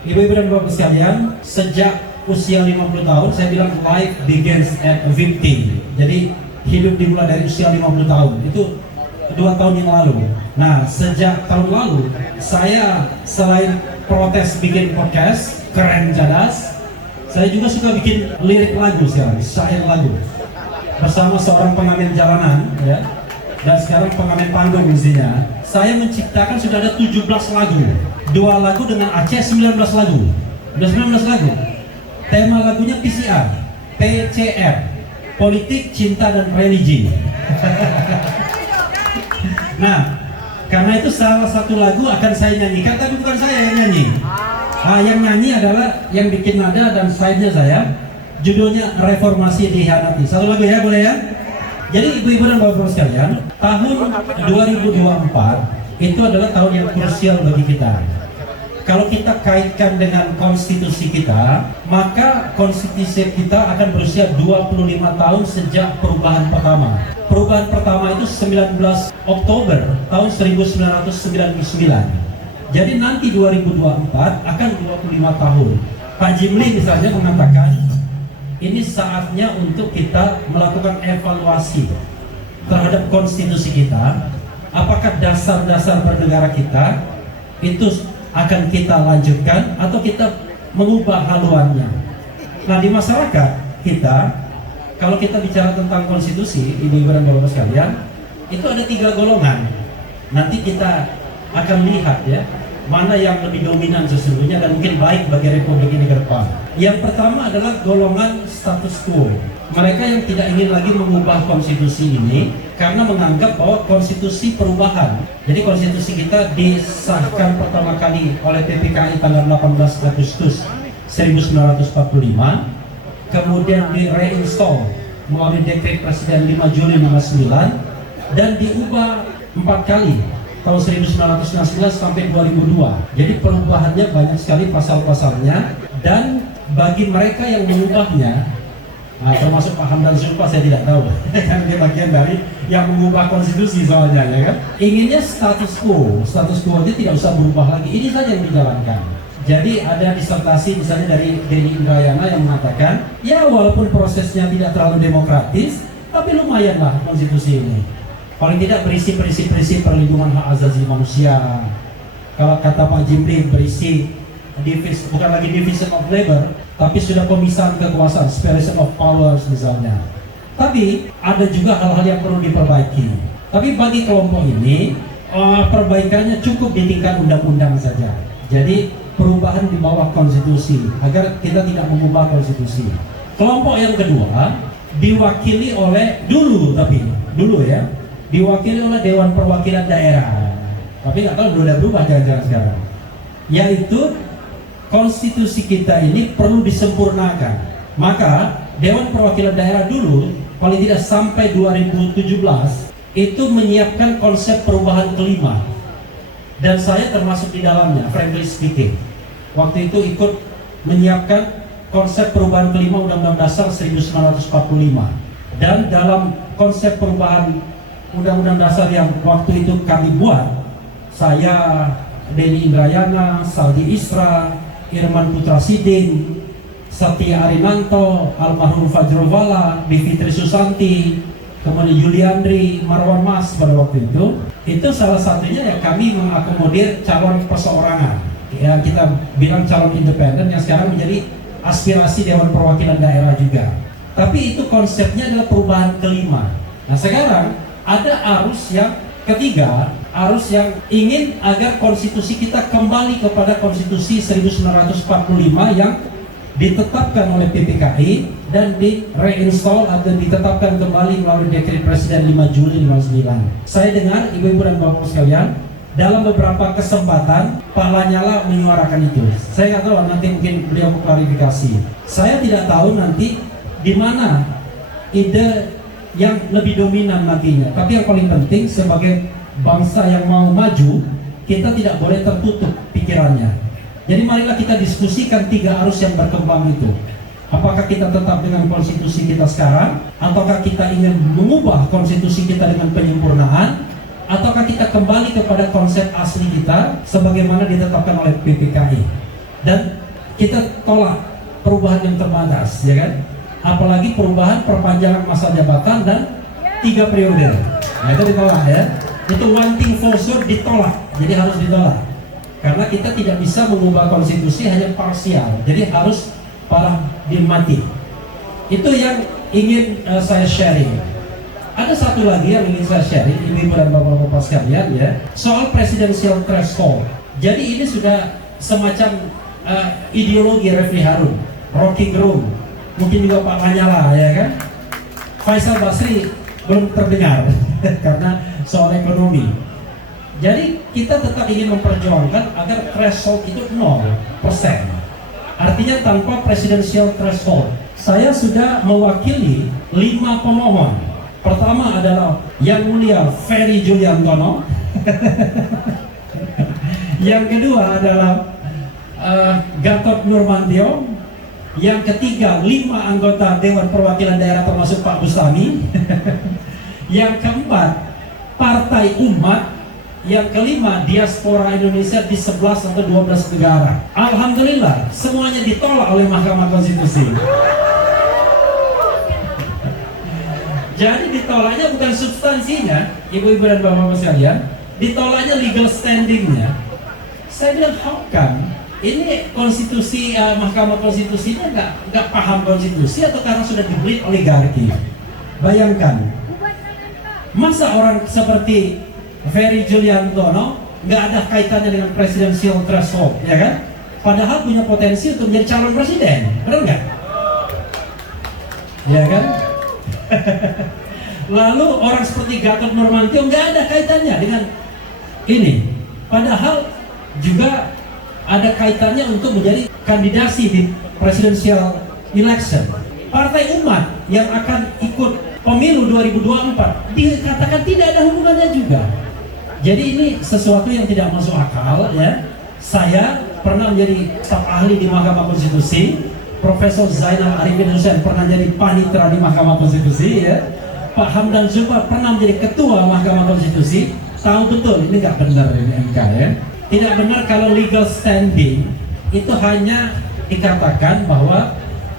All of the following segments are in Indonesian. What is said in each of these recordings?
Ibu-ibu dan bapak sekalian, sejak usia 50 tahun saya bilang life begins at 50. Jadi hidup dimulai dari usia 50 tahun. Itu 2 tahun yang lalu. Nah, sejak tahun lalu saya selain protes bikin podcast keren cadas, saya juga suka bikin lirik lagu sekarang, syair lagu bersama seorang pengamen jalanan ya. Dan sekarang pengamen panggung mestinya. Saya menciptakan sudah ada 17 lagu. 2 lagu dengan Aceh, 19 lagu. Sudah 19 lagu. Tema lagunya PCR, PCR, politik, cinta, dan religi. Nah, karena itu salah satu lagu akan saya nyanyikan, tapi bukan saya yang nyanyi. Yang nyanyi adalah yang bikin nada dan slide-nya saya. Judulnya Reformasi Dihianati. Satu lagu ya, boleh ya? Jadi ibu-ibu dan bapak-bapak sekalian, tahun 2024 itu adalah tahun yang krusial bagi kita. Kalau kita kaitkan dengan konstitusi kita, maka konstitusi kita akan berusia 25 tahun sejak perubahan pertama. Perubahan pertama itu 19 Oktober tahun 1999. Jadi nanti 2024 akan 25 tahun. Pak Jimli misalnya mengatakan, ini saatnya untuk kita melakukan evaluasi terhadap konstitusi kita. Apakah dasar-dasar bernegara kita itu akan kita lanjutkan atau kita mengubah haluannya. Nah, di masyarakat kita, kalau kita bicara tentang konstitusi, ibu-ibu dan bapak sekalian, itu ada 3 golongan. Nanti kita akan lihat ya, mana yang lebih dominan sesungguhnya dan mungkin baik bagi republik ini ke depan. Yang pertama adalah golongan status quo. Mereka yang tidak ingin lagi mengubah konstitusi ini karena menganggap bahwa konstitusi perubahan. Jadi konstitusi kita disahkan pertama kali oleh PPKI tanggal 18 Agustus 1945, kemudian di reinstall melalui dekret Presiden 5 Juli 59 dan diubah 4 kali tahun 1919 sampai 2002. Jadi perubahannya banyak sekali pasal-pasalnya, dan bagi mereka yang mengubahnya, termasuk Pak Hamdan Zulfa, saya tidak tahu kan dia bagian dari yang mengubah konstitusi soalnya ya kan. Inginnya status quo itu tidak usah berubah lagi, ini saja yang dijalankan. Jadi ada disertasi misalnya dari Denny Indrayana yang mengatakan, ya walaupun prosesnya tidak terlalu demokratis, tapi lumayanlah konstitusi ini. Paling tidak berisi prinsip-prinsip perlindungan hak asasi manusia. Kalau kata Pak Jimli berisi bukan lagi division of labor, tapi sudah pemisahan kekuasaan, separation of powers misalnya. Tapi ada juga hal-hal yang perlu diperbaiki. Tapi bagi kelompok ini, perbaikannya cukup di tingkat undang-undang saja. Jadi perubahan di bawah konstitusi agar kita tidak mengubah konstitusi. Kelompok yang kedua diwakili oleh dulu ya, diwakili oleh Dewan Perwakilan Daerah. Tapi nggak tahu udah berubah jangan-jangan sekarang. Yaitu konstitusi kita ini perlu disempurnakan. Maka Dewan Perwakilan Daerah dulu paling tidak sampai 2017 itu menyiapkan konsep perubahan kelima. Dan saya termasuk di dalamnya, frankly speaking. Waktu itu ikut menyiapkan konsep perubahan kelima Undang-Undang Dasar 1945. Dan dalam konsep perubahan Undang-Undang Dasar yang waktu itu kami buat, saya, Denny Indrayana, Saldi Isra, Irman Putra Sidin, Satya Arinanto, almarhum Fajrul Vala, Bivitri Susanti, kemudian Yuliandri, Marwan Mas pada waktu itu salah satunya ya kami mengakomodir calon perseorangan. Ya, kita bilang calon independen yang sekarang menjadi aspirasi Dewan Perwakilan Daerah juga. Tapi itu konsepnya adalah perubahan kelima. Nah sekarang ada arus yang ketiga, arus yang ingin agar konstitusi kita kembali kepada konstitusi 1945 yang ditetapkan oleh PPKI dan di reinstall atau ditetapkan kembali melalui dekret Presiden 5 Juli 59. Saya dengar ibu-ibu dan bapak sekalian, dalam beberapa kesempatan Pak Lanyala menyuarakan itu. Saya nggak tahu, nanti mungkin beliau klarifikasi. Saya tidak tahu nanti di mana ide yang lebih dominan nantinya. Tapi yang paling penting sebagai bangsa yang mau maju, kita tidak boleh tertutup pikirannya. Jadi marilah kita diskusikan 3 arus yang berkembang itu. Apakah kita tetap dengan konstitusi kita sekarang, ataukah kita ingin mengubah konstitusi kita dengan penyempurnaan, ataukah kita kembali kepada konsep asli kita sebagaimana ditetapkan oleh PPKI. dan kita tolak perubahan yang terbatas, ya kan? Apalagi perubahan perpanjangan masa jabatan dan 3 periode. Nah, itu ditolak ya. Itu one thing for sure ditolak. Jadi harus ditolak. Karena kita tidak bisa mengubah konstitusi hanya parsial. Jadi harus paradigmatik. Itu yang ingin saya sharing. Ada satu lagi yang ingin saya sharing, ibu-ibu dan bapak-bapak sekalian ya, soal presidential threshold. Jadi ini sudah semacam ideologi Refli Harun, Rocky Gerung, mungkin juga Pak Lanyala ya kan. Faisal Basri belum terdengar karena soal ekonomi. Jadi kita tetap ingin memperjuangkan agar threshold itu 0%. Artinya tanpa presidential threshold. Saya sudah mewakili 5 pemohon. Pertama adalah Yang Mulia Ferry Juliantono. Yang kedua adalah Gatot Nurmantio. Yang ketiga 5 anggota Dewan Perwakilan Daerah termasuk Pak Bustami. Yang keempat Partai Umat. Yang kelima diaspora Indonesia di 11 atau 12 negara. Alhamdulillah semuanya ditolak oleh Mahkamah Konstitusi. Jadi ditolaknya bukan substansinya, ibu-ibu dan bapak-bapak sekalian, ditolaknya legal standingnya. Saya bilang how come? Ini konstitusi Mahkamah Konstitusinya nggak paham konstitusi atau karena sudah dibeli oligarki? Bayangkan, masa orang seperti Ferry Juliantono nggak ada kaitannya dengan presidential threshold, ya kan? Padahal punya potensi untuk menjadi calon presiden, benar nggak? Ya kan? Lalu orang seperti Gatot Nurmantio nggak ada kaitannya dengan ini. Padahal juga ada kaitannya untuk menjadi kandidasi di presidential election. Partai Umat yang akan ikut pemilu 2024 dikatakan tidak ada hubungannya juga. Jadi ini sesuatu yang tidak masuk akal ya. Saya pernah menjadi staf ahli di Mahkamah Konstitusi. Profesor Zainal Arifin Hussein pernah jadi panitera di Mahkamah Konstitusi ya. Pak Hamdan Zulfa pernah menjadi ketua Mahkamah Konstitusi. Tahu betul ini nggak benar ini MK ya. Tidak benar kalau legal standing itu hanya dikatakan bahwa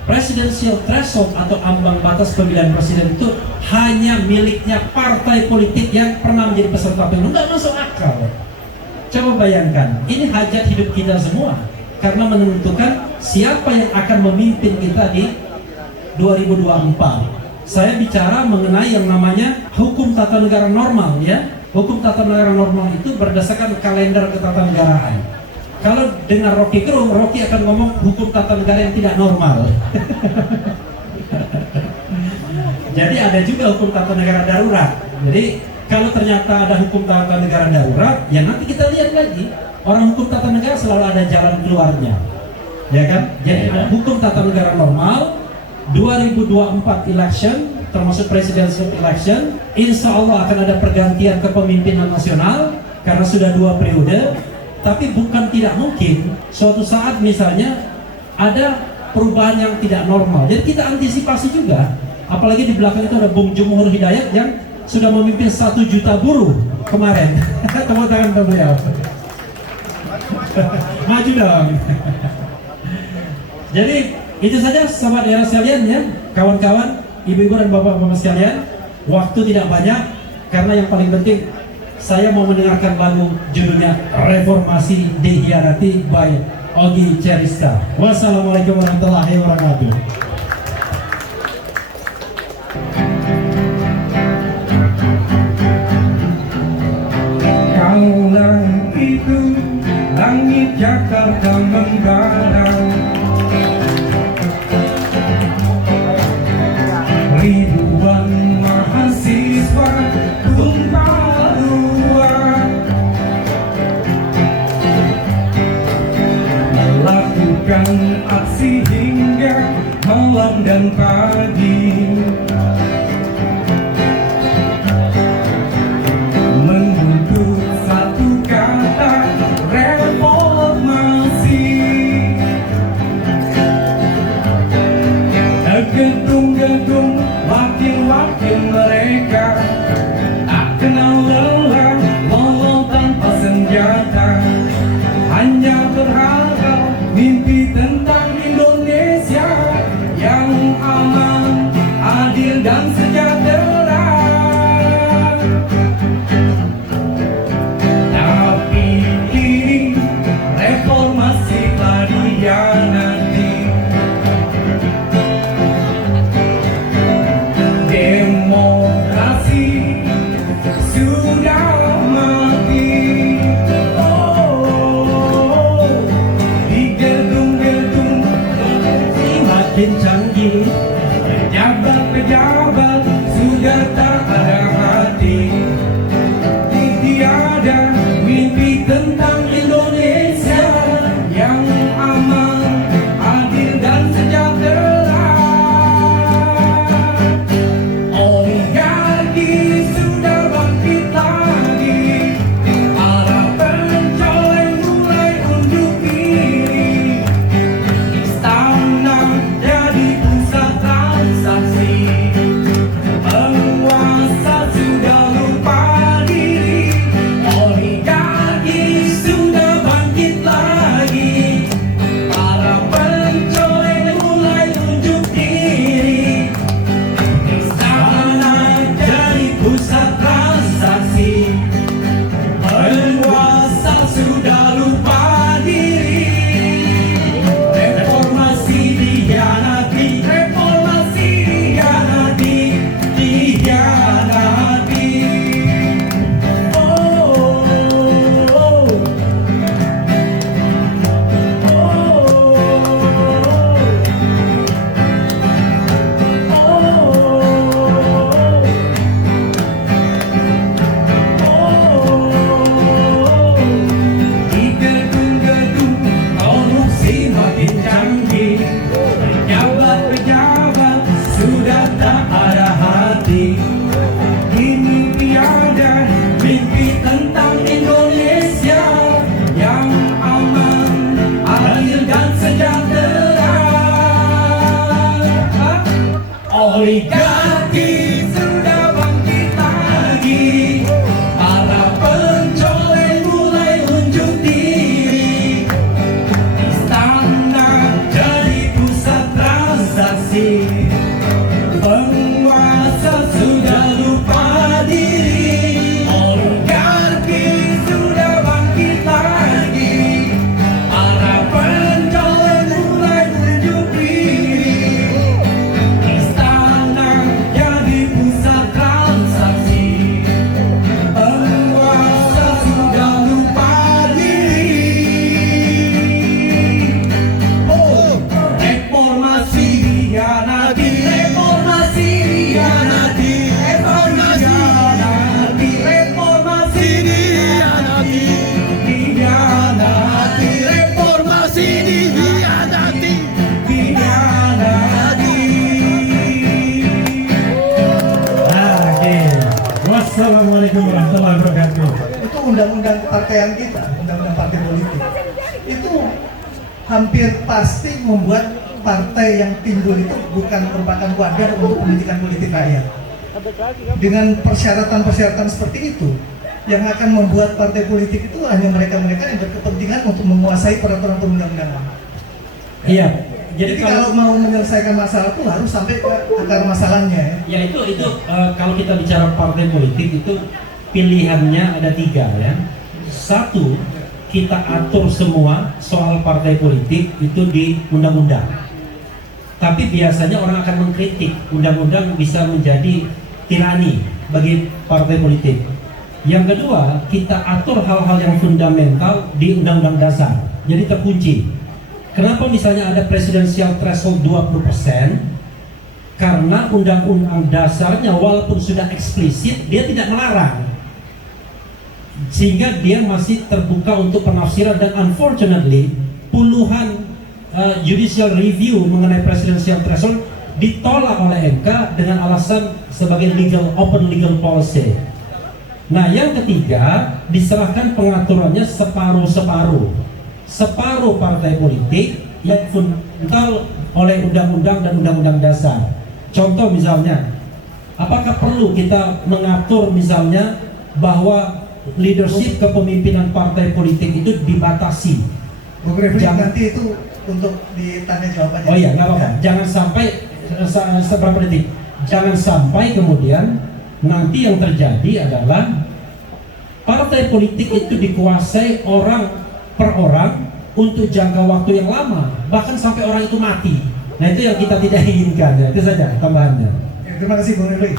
presidential threshold atau ambang batas pemilihan presiden itu hanya miliknya partai politik yang pernah menjadi peserta pemilu. Nggak masuk akal. Coba bayangkan, ini hajat hidup kita semua karena menentukan siapa yang akan memimpin kita di 2024. Saya bicara mengenai yang namanya hukum tata negara normal ya. Hukum tata negara normal itu berdasarkan kalender ketatanegaraan. Kalau dengar Rocky Gerung, Rocky akan ngomong hukum tata negara yang tidak normal. Jadi ada juga hukum tata negara darurat. Jadi kalau ternyata ada hukum tata negara darurat, ya nanti kita lihat lagi. Orang hukum tata negara selalu ada jalan keluarnya, ya kan? Jadi ada hukum tata negara normal, 2024 election, termasuk presidential election. Insya Allah akan ada pergantian kepemimpinan nasional karena sudah 2 periode. Tapi bukan tidak mungkin suatu saat misalnya ada perubahan yang tidak normal. Jadi kita antisipasi juga. Apalagi di belakang itu ada Bung Jumhur Hidayat yang sudah memimpin 1 juta buruh kemarin. Tepuk tangan untuk beliau. Maju dong. Jadi itu saja sahabat daerah sekalian ya, kawan-kawan, ibu-ibu dan bapak-bapak sekalian. Waktu tidak banyak karena yang paling penting saya mau mendengarkan lagu judulnya Reformasi Dikhianati by Ogi Cerista. Wassalamualaikum warahmatullahi wabarakatuh. Kala itu langit Jakarta membara, ribuan mahasiswa tumpah ruah melakukan aksi hingga malam dan pagi, menuntut satu kata reformasi. Gedung-gedung wakil-wakil mereka tak kenal lelah, walau tanpa senjata, hanya berharap mimpi semakin canggih. Pejabat-pejabat sudah tak ada hati. Tiada mimpi tentang Indonesia yang aman, adil dan sejahtera. Oligarki sudah bangkit lagi, para pencoleng mulai unjuk diri. Istana jadi pusat transaksi, penguasa sudah lupa diri. Oligarki sudah bangkit lagi, para pencoleng mulai unjuk diri. Istana jadi pusat transaksi, penguasa sudah lupa diri. Reformasi dikhianati, reformasi dikhianati, dikhianati. Oh, oh, di gedung-gedung korupsi makin canggih, pejabat-pejabat sudah tak ada hati. Kini tiada mimpi tentang Indonesia yang aman, adil dan sejahtera. Oligarki sudah bangkit lagi, para pencoleng mulai unjuk diri. Istana jadi pusat transaksi, penguasa sudah lupa diri. Oligarki sudah bangkit lagi, para pencoleng mulai unjuk diri. Istana jadi pusat transaksi, penguasa sudah lupa diri. Oh, reformasi dikhianati, reformasi dikhianati, reformasi dikhianati, dikhianati, reformasi dikhianati, dikhianati. Oke. Wassalamualaikum warahmatullahi wabarakatuh. Itu undang-undang partaian kita, undang-undang partai politik itu hampir pasti membuat partai yang timbul itu bukan merupakan wadah untuk pendidikan politik rakyat. Dengan persyaratan-persyaratan seperti itu, yang akan membuat partai politik itu hanya mereka-mereka yang berkepentingan untuk menguasai peraturan perundang-undangan. Iya. Jadi kalau mau menyelesaikan masalah itu harus sampai ke akar masalahnya. Ya itu kalau kita bicara partai politik itu pilihannya ada 3 ya. Satu, kita atur semua soal partai politik itu di undang-undang. Tapi biasanya orang akan mengkritik undang-undang bisa menjadi tirani bagi partai politik. Yang kedua, kita atur hal-hal yang fundamental di undang-undang dasar. Jadi terkunci. Kenapa misalnya ada presidensial threshold 20%? Karena undang-undang dasarnya walaupun sudah eksplisit, dia tidak melarang. Sehingga dia masih terbuka untuk penafsiran dan unfortunately puluhan judicial review mengenai presidensial threshold ditolak oleh MK dengan alasan sebagai open legal policy. Nah, yang ketiga, diserahkan pengaturannya separuh-separuh. Separuh partai politik yang fundamental oleh undang-undang dan undang-undang dasar. Contoh misalnya, apakah perlu kita mengatur misalnya bahwa leadership kepemimpinan partai politik itu dibatasi? Bung Refli, nanti itu untuk ditanya jawabannya. Oh iya, nggak apa-apa. Jangan sampai seberapa detik. Jangan sampai kemudian nanti yang terjadi adalah partai politik itu dikuasai orang per orang untuk jangka waktu yang lama, bahkan sampai orang itu mati. Nah, itu yang kita tidak inginkan ya. Itu saja tambahannya. Terima kasih Bung Refli.